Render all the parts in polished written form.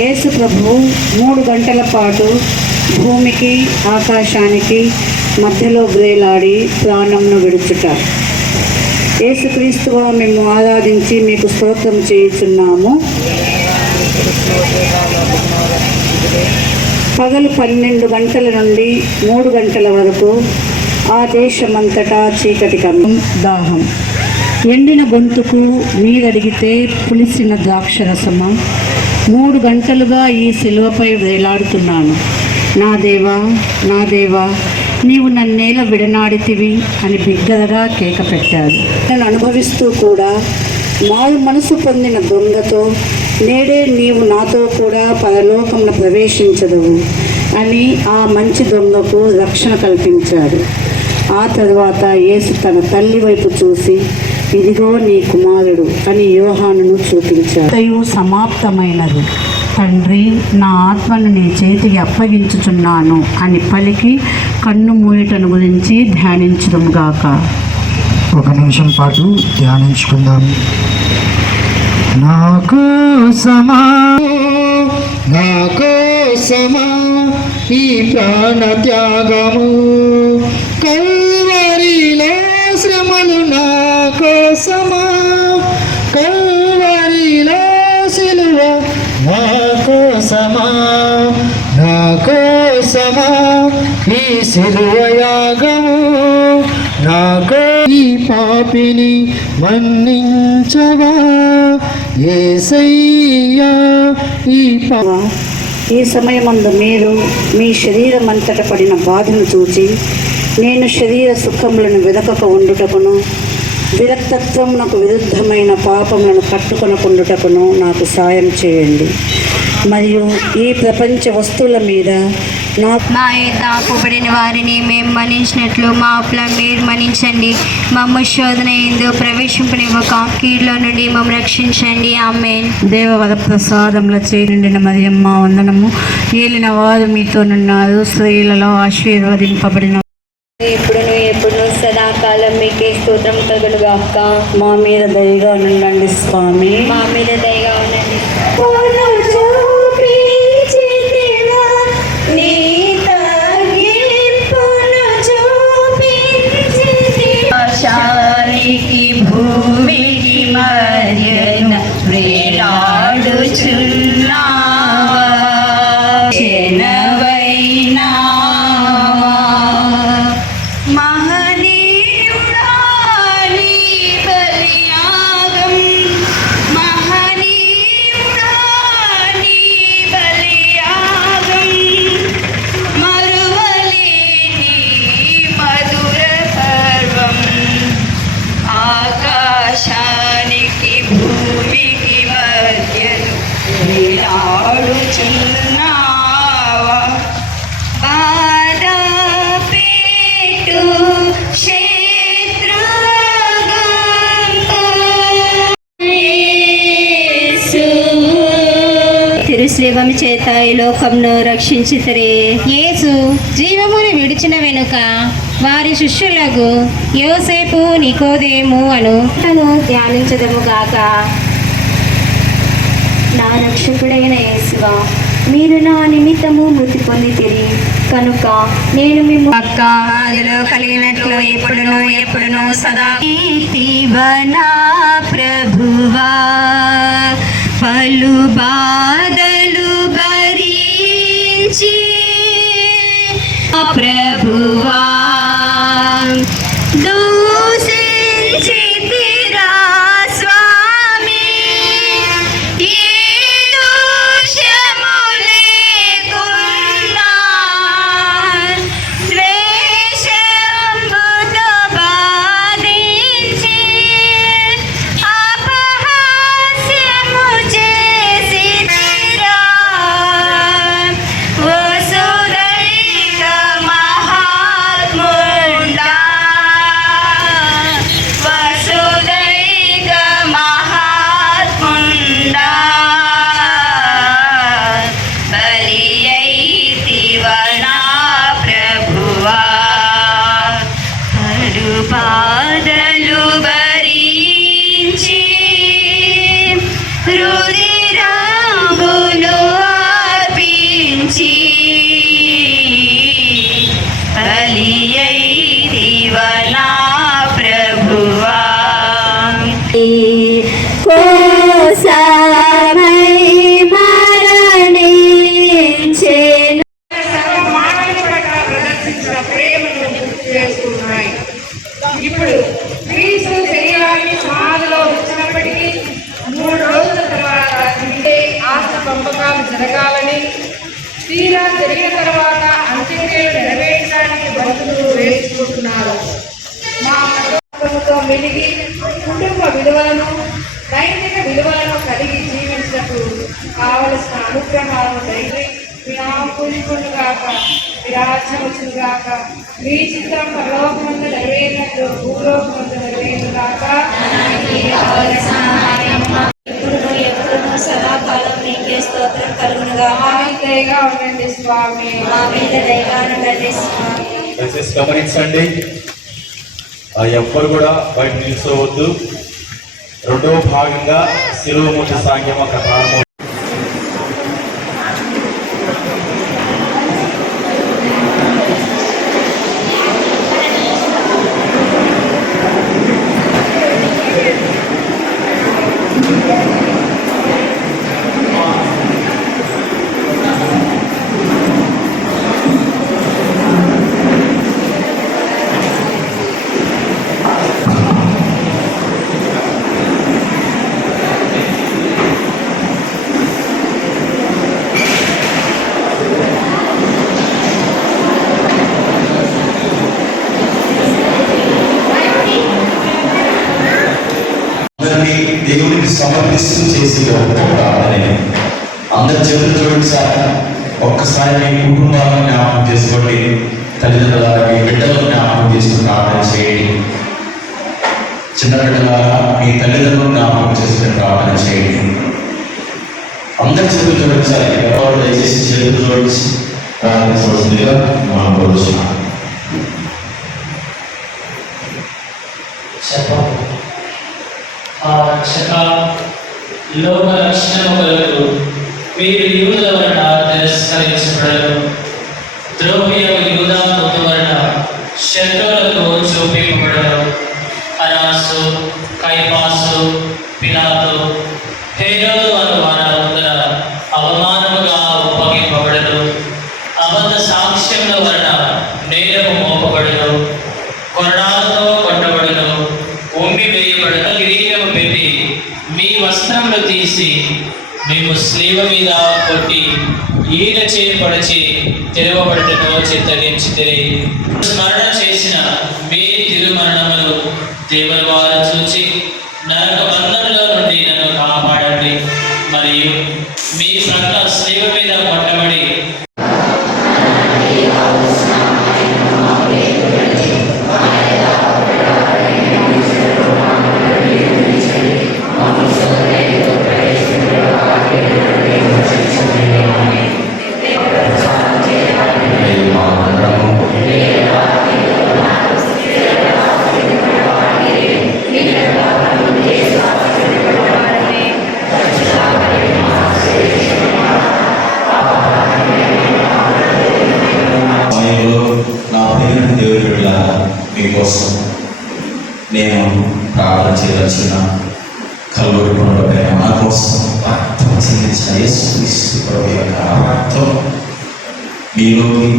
యేసు ప్రభువు 3 గంటల పాటు భూమికి ఆకాశానికి మధ్యలో బ్రేలాడి ప్రాణంను విడుచుట. యేసుక్రీస్తువా మేము ఆరాధించి మీకు స్తోత్రం చేయుచున్నాము. పగలు 12 గంటల నుండి 3 గంటల వరకు ఆ దేశమంతటా చీకటి కమ్మి దాహం. ఎండిన గొంతుకు నీరడిగితే పులిసిన ద్రాక్షరసమా, 3 గంటలుగా ఈ శిలువపై వేలాడుతున్నాను. నా దేవా, నా దేవా, నీవు నన్నేల విడనాడితివి అని బిగ్గరగా కేక పెట్టాడు. నన్ను అనుభవిస్తూ కూడా మారు మనసు పొందిన దొంగతో నేడే నీవు నాతో కూడా పరలోకమున ప్రవేశించదవు అని ఆ మంచి దొంగకు రక్షణ కల్పించాడు. ఆ తరువాత యేసు తన తల్లి వైపు చూసి, ఇదిగో నీ కుమారుడు అని యోహానును చూపించాడు. సమాప్తమైనది. తండ్రి, నా ఆత్మను నీ చేతికి అప్పగించుచున్నాను అని పలికి కన్ను మూయటను గురించి ధ్యానించుదుముగాక. ఒక నిమిషం పాటు ధ్యానించుకుందాం. నాకు సమా ఈ ప్రాణ త్యాగము, కల్వరిలో శ్రమలు నాకు సమా, కల్వరిలో సిలువ నాకు సమా, నాకు సమా ఈ సిలువ యాగము, నాకు ఈ పాపిని మన్నించవా యేసయ్యా. ఈ సమయమందు మీరు మీ శరీరం అంతట పడిన బాధను చూచి, నేను శరీర సుఖములను వెదకక ఉండుటకును విరక్తత్వమునకు విరుద్ధమైన పాపములను కట్టుకొనకుండుటకును నాకు సాయం చేయండి. మరియు ఈ ప్రపంచ వస్తువుల మీద మా తాపబడిన వారిని మేము మన్నించినట్లు మా అప్పులను మీరు మన్నించండి. మమ్మ శోధన ఎందు ప్రవేశింపనివ్వక కీడులో నుండి మమ్మల్ని రక్షించండి. ఆమేన్. దేవవర ప్రసాదముల చేరిండిన మరియమ్మ వందనము. ఏలిన వారు మీతోనున్నారు, స్త్రీలలో ఆశీర్వదింపబడిన ఎప్పుడు సదాకాలం మీకే స్తోత్రం కలుగునుగాక. మా మీద దయగా ఉండండి స్వామి. మా మీద దయగా ఉండండి. శానికి భూమికి మర్యన వేలాడుచున్నావా, జనవైనావా, మహనీయుడా నీ బలియాగం, మహనీయుడా నీ బలియాగం, మరువలేని మధుర పర్వం, ఆకాశానికి భూమికి మధ్యను వేలాడుచున్నావా, బాధపెట్టు తిరుశ్రీవము చేత ఈ లోకంను రక్షించితరే. యేసు జీవమును విడిచిన వెనుక వారి శిష్యులకు యోసేపు, నికోదేము అను ధ్యానించదము గాక. నా రక్షకుడైన యేసువా, మీరు నా నిమిత్తము మృతి పొందితిరి కనుక నేను మిమ్ము ఆదిలో కలిగినట్లు ఎప్పుడును సదా తీవనా ప్రభువా, పలు బాధలు భరించి ప్రభువా దూషించితిరా స్వామి, ఈ దోషము లేకున్నా ద్వేషంబుతో బాధించి అపహాస్యము చేసితిరా, ఓ పంపకాలు జరగాలని, తీరా జరిగిన తర్వాత అంత్యక్రియలు నెరవేర్చడానికి బంధువులు వేసుకుంటున్నారు. మా మతంతో మెలిగి కుటుంబ విలువలను, నైతిక విలువలను కలిగి జీవించటకు కావలసిన అనుగ్రహాలను తండ్రి మీ నామం పూజించుగాక, మీ రాజ్యం వచ్చుగాక, మీ చిత్తం పరలోకమందు నెరవేరినట్లు భూలోకమందు నెరవేరుగాక. ఎప్పుడును సదాకాలం నీకే స్తోత్రం కలుగునుగాక. దయగా ఉండండి స్వామి, మా మీద దయగా ఉండండి స్వామి. దయచేసి గమనించండి, ఎవ్వరు కూడా బయట నిల్చోవద్దు. రెండవ భాగంగా శిలువ ముట్టు సాంగ్యం ఒక ప్రారంభం. దేవుడికి సమర్పిస్తూ చేసి ప్రార్థన. అందరి చేతులు చూడండి సార్. ఒక్కసారి మీ కుటుంబాలను జ్ఞాపకం చేసుకోండి, తల్లిదండ్రుల మీ బిడ్డలను జ్ఞాపకం చేసుకుని ప్రార్థన చేయండి. చిన్న బిడ్డలారా మీ తల్లిదండ్రులను జ్ఞాపకం చేసుకుని ప్రార్థన చేయండి. అందరి చేతులు చూడండి సార్. ఎవరు దయచేసి చేతులు చూడండి ప్రార్థించవలసిందిగా మనం కోరుచున్నాం. లోక రక్షణ కొరకు మీరు యూదుల వలన తిరస్కరించబడరు. ద్రోహి యూదా మృతి వలన శత్రువులకు చూపింపబడరు. అనాసు, కైపాసు, పిలాతు, హేరోదు అను వారి ముందర అవమానముగా ఒప్పగింపబడరు. అబద్ధ సాక్ష్యముల వలన నేరము మోపబడరు. కొరడాలతో కొట్టబడరు. ఉమ్మి వేయబడను. కిరీటము పెట్టి మీ వస్త్రములు తీసి మేము స్లీవ మీద కొట్టి ఈల చేపడిచి తిరగబడటను చిత్తగించి స్మరణ చేసిన మీ తిరుమరణములు దేవుని వారు చూచి నరక బంధంలో నుండి నన్ను కాపాడండి. మరియు మీ ప్రక్క స్లీవ మీద కొట్టబడి మీకోసం నేను ప్రార్థన చేయవలసిన కలువరి కొండపై మన కోసం రక్తం చెందించిన యేసుక్రీస్తు ప్రభు యొక్క రక్తం మీలోకి,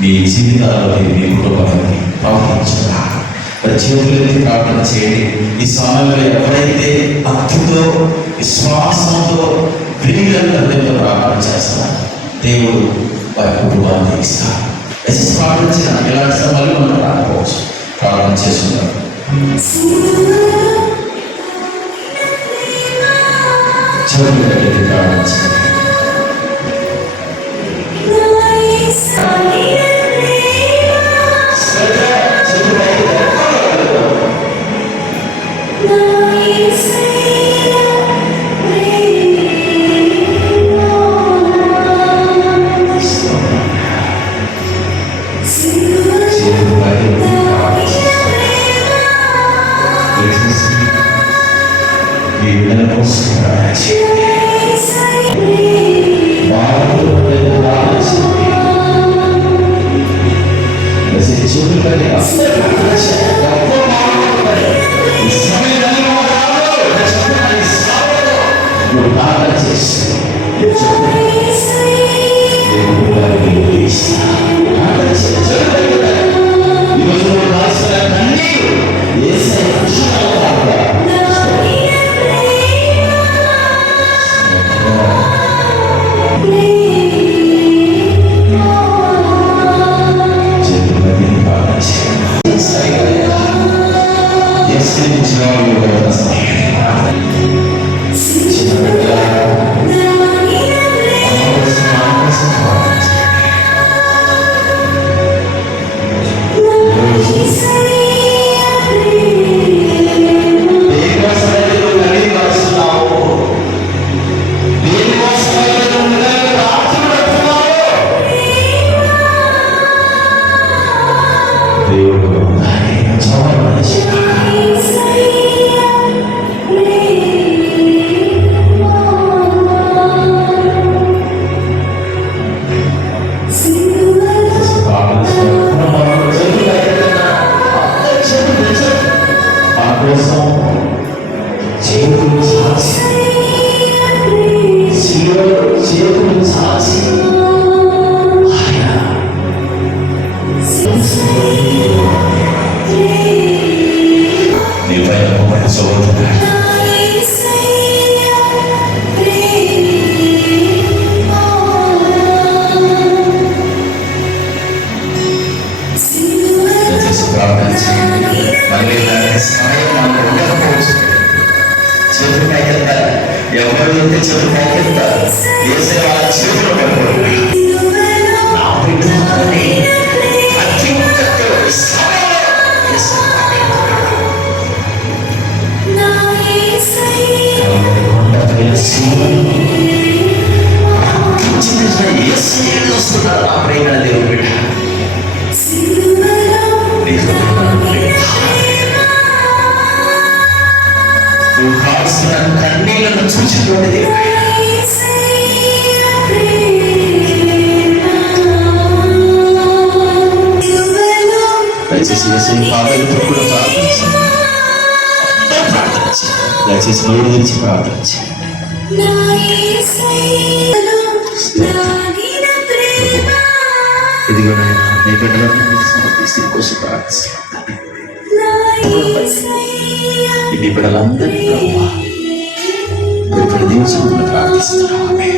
మీ జీవితాల్లోకి, మీ కుటుంబానికి ప్రవహించుగా. చేతులెత్తి ప్రార్థన చేయండి. ఈ సమయంలో ఎవరైతే భక్తితో, విశ్వాసంతో, ప్రియులతో ప్రార్థన చేస్తారు, దేవుడు వారి కుటుంబాన్ని తీస్తారు. ప్రార్థించిన ఇలాంటి సమయంలో మనం రాకపోవచ్చు. ప్రార్థన చేస్తున్నాం. ప్రార్థించండి. చెట్టు కింద యేసయ్య వాళ్ళ చేతిలో పడిపోయాడు. నా బిడ్డలని అత్యున్నత సమయంలో యేసయ్య వస్తున్నారు. నా ప్రేమ దేవుడు బిడ్డ నువ్వు కాల్సిన కన్నీళ్లను చూసినటువంటి దేవుడు. దయచేసి యేసయ్య పాదాలతో కూడా ప్రార్థించండి. దయచేసి నోరు తెరిచి ప్రార్థించండి. ఇదిగో నాయన నీ బిడ్డలను సమర్పిస్తే కోసం ప్రార్థిస్తున్నాను. నీ బిడ్డలందరినీ ప్రభువా మీరు దీవించమని ప్రార్థిస్తున్నాను.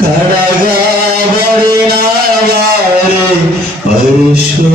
కడగబడిన వారు పరిశుద్ధులు.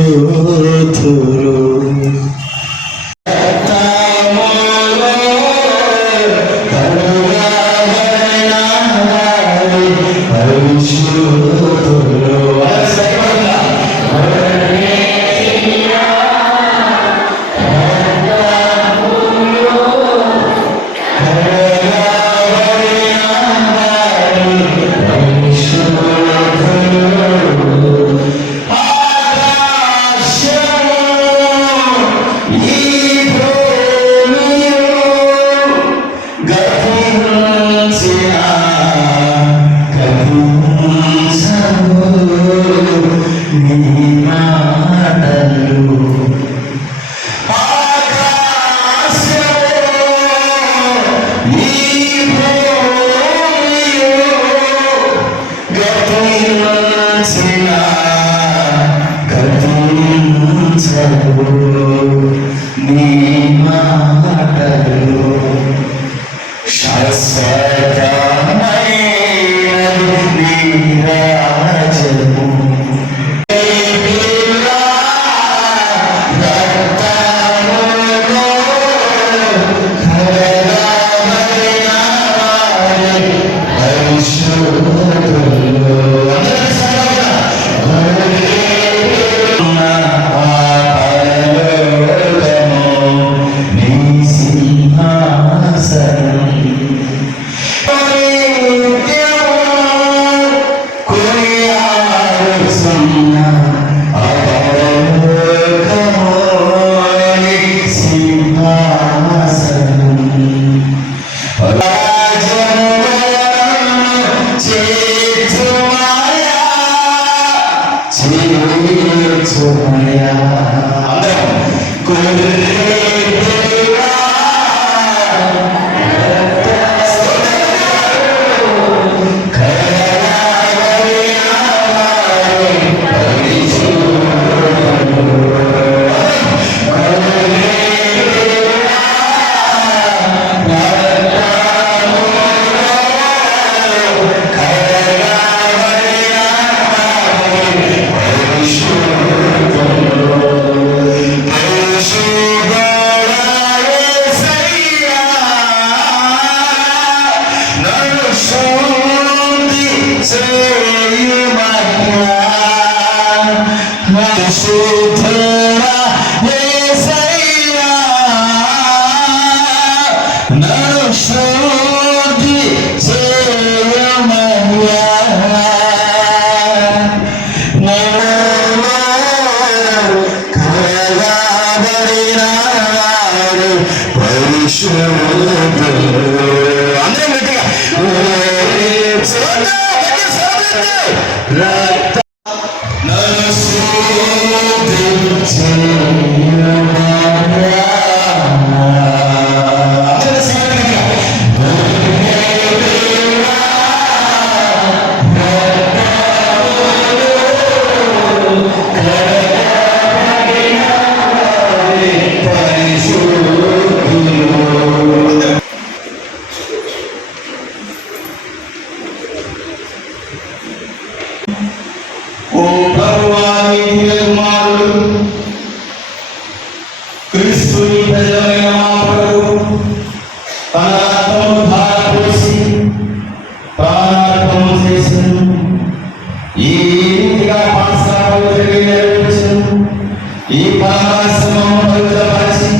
పరమాశ్రమం పవిత్రపరిచి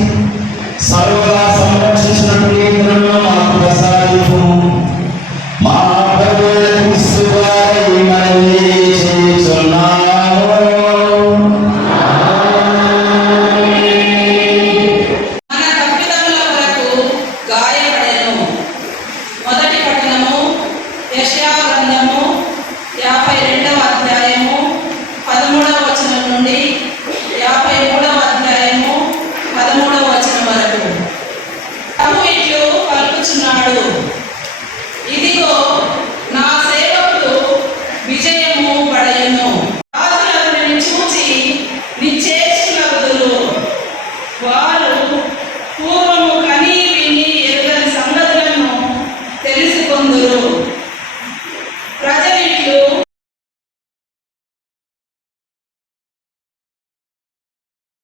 సర్వదా సంరక్షించినట్టు ఈ దినమున మాకు ప్రసాదింపు. మా ప్రభువైన క్రీస్తు ద్వారా ఈ మనవి చేయుచున్నాము. మన తప్పిదముల కొరకు గాయపడెను. మొదటి పట్టణము యెషయా గ్రంథము 52వ అధ్యాయము 13వ వచనం నుండి 53వ అధ్యాయము 13వ వచనం వరకు. ప్రభువు ఇట్లు పలుకుచున్నాడు, ఇదిగో నా సేవకుడు విజయము పడయును. రాజులను చూచి నిశ్చేష్టులగుదురు. వారు పూర్వము కని విని ఎరుగని సంగతులను తెలుసుకొందురు.